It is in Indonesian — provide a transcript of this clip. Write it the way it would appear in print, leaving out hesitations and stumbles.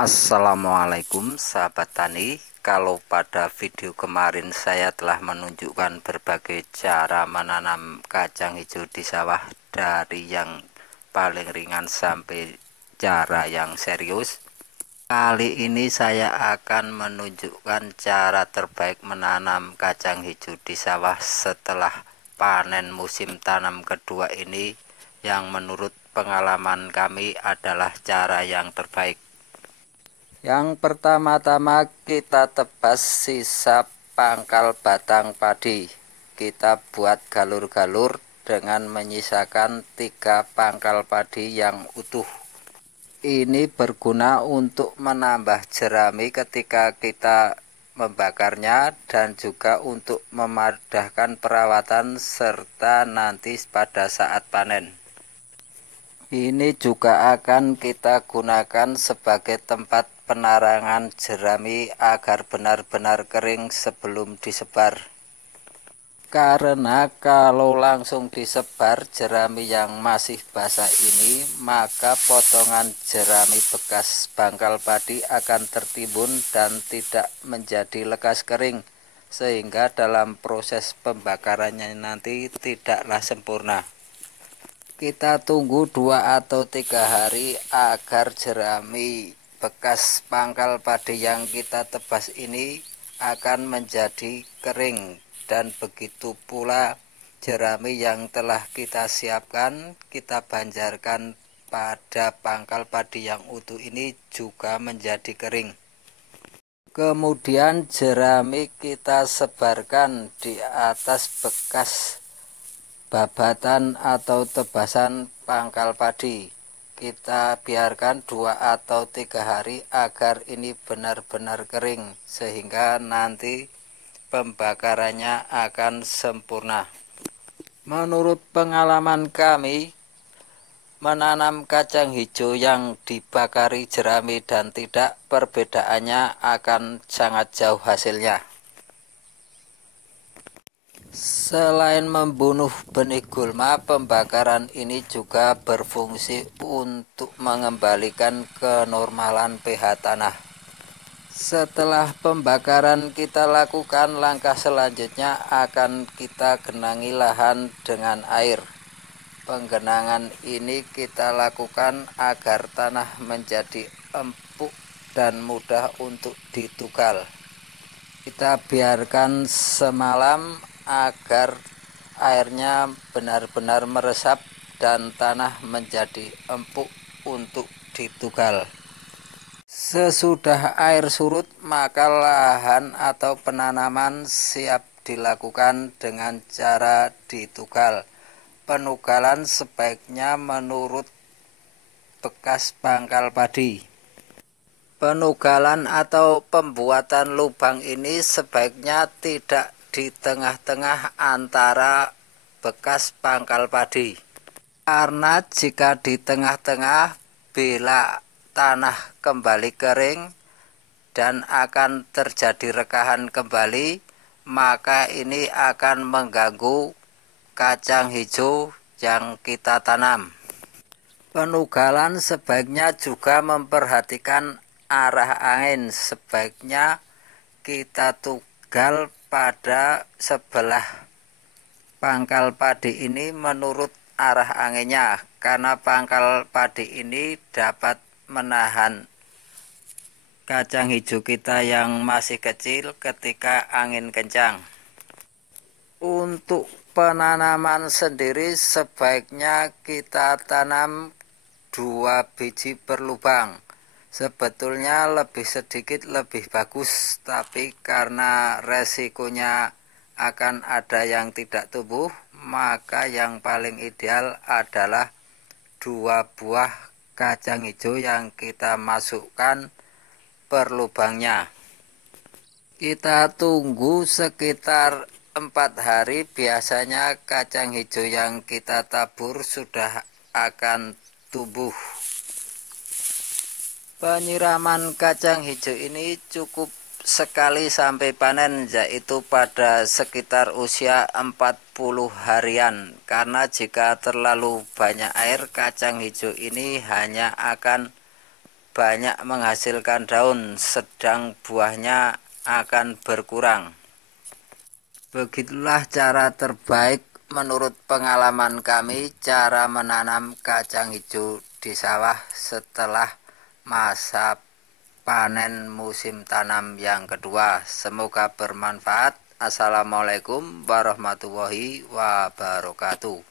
Assalamualaikum sahabat tani. Kalau pada video kemarin saya telah menunjukkan berbagai cara menanam kacang hijau di sawah, dari yang paling ringan sampai cara yang serius. Kali ini saya akan menunjukkan cara terbaik menanam kacang hijau di sawah setelah panen musim tanam kedua ini, yang menurut pengalaman kami adalah cara yang terbaik. Yang pertama-tama kita tebas sisa pangkal batang padi. Kita buat galur-galur dengan menyisakan 3 pangkal padi yang utuh. Ini berguna untuk menambah jerami ketika kita membakarnya dan juga untuk memudahkan perawatan serta nanti pada saat panen. Ini juga akan kita gunakan sebagai tempat penarangan jerami agar benar-benar kering sebelum disebar. Karena kalau langsung disebar jerami yang masih basah ini, maka potongan jerami bekas pangkal padi akan tertimbun dan tidak menjadi lekas kering, sehingga dalam proses pembakarannya nanti tidaklah sempurna. Kita tunggu 2 atau 3 hari agar jerami bekas pangkal padi yang kita tebas ini akan menjadi kering, dan begitu pula jerami yang telah kita siapkan, kita banjarkan pada pangkal padi yang utuh ini juga menjadi kering. Kemudian jerami kita sebarkan di atas bekas babatan atau tebasan pangkal padi. Kita biarkan 2 atau 3 hari agar ini benar-benar kering, sehingga nanti pembakarannya akan sempurna. Menurut pengalaman kami, menanam kacang hijau yang dibakari jerami dan tidak, perbedaannya akan sangat jauh hasilnya. Selain membunuh benih gulma, pembakaran ini juga berfungsi untuk mengembalikan kenormalan pH tanah. Setelah pembakaran kita lakukan, langkah selanjutnya akan kita genangi lahan dengan air. Penggenangan ini kita lakukan agar tanah menjadi empuk dan mudah untuk ditugal. Kita biarkan semalam agar airnya benar-benar meresap dan tanah menjadi empuk untuk ditugal. Sesudah air surut, maka lahan atau penanaman siap dilakukan dengan cara ditugal. Penugalan sebaiknya menurut bekas pangkal padi. Penugalan atau pembuatan lubang ini sebaiknya tidak di tengah-tengah antara bekas pangkal padi. Karena jika di tengah-tengah, bila tanah kembali kering dan akan terjadi rekahan kembali, maka ini akan mengganggu kacang hijau yang kita tanam. Penugalan sebaiknya juga memperhatikan arah angin. Sebaiknya kita tugal pada sebelah pangkal padi ini menurut arah anginnya, karena pangkal padi ini dapat menahan kacang hijau kita yang masih kecil ketika angin kencang. Untuk penanaman sendiri sebaiknya kita tanam 2 biji per lubang. Sebetulnya lebih sedikit lebih bagus, tapi karena resikonya akan ada yang tidak tumbuh, maka yang paling ideal adalah 2 buah kacang hijau yang kita masukkan per lubangnya. Kita tunggu sekitar 4 hari, biasanya kacang hijau yang kita tabur sudah akan tumbuh. Penyiraman kacang hijau ini cukup sekali sampai panen, yaitu pada sekitar usia 40 harian. Karena jika terlalu banyak air, kacang hijau ini hanya akan banyak menghasilkan daun, sedang buahnya akan berkurang. Begitulah cara terbaik menurut pengalaman kami cara menanam kacang hijau di sawah setelah masa panen musim tanam yang kedua. Semoga bermanfaat. Assalamualaikum warahmatullahi wabarakatuh.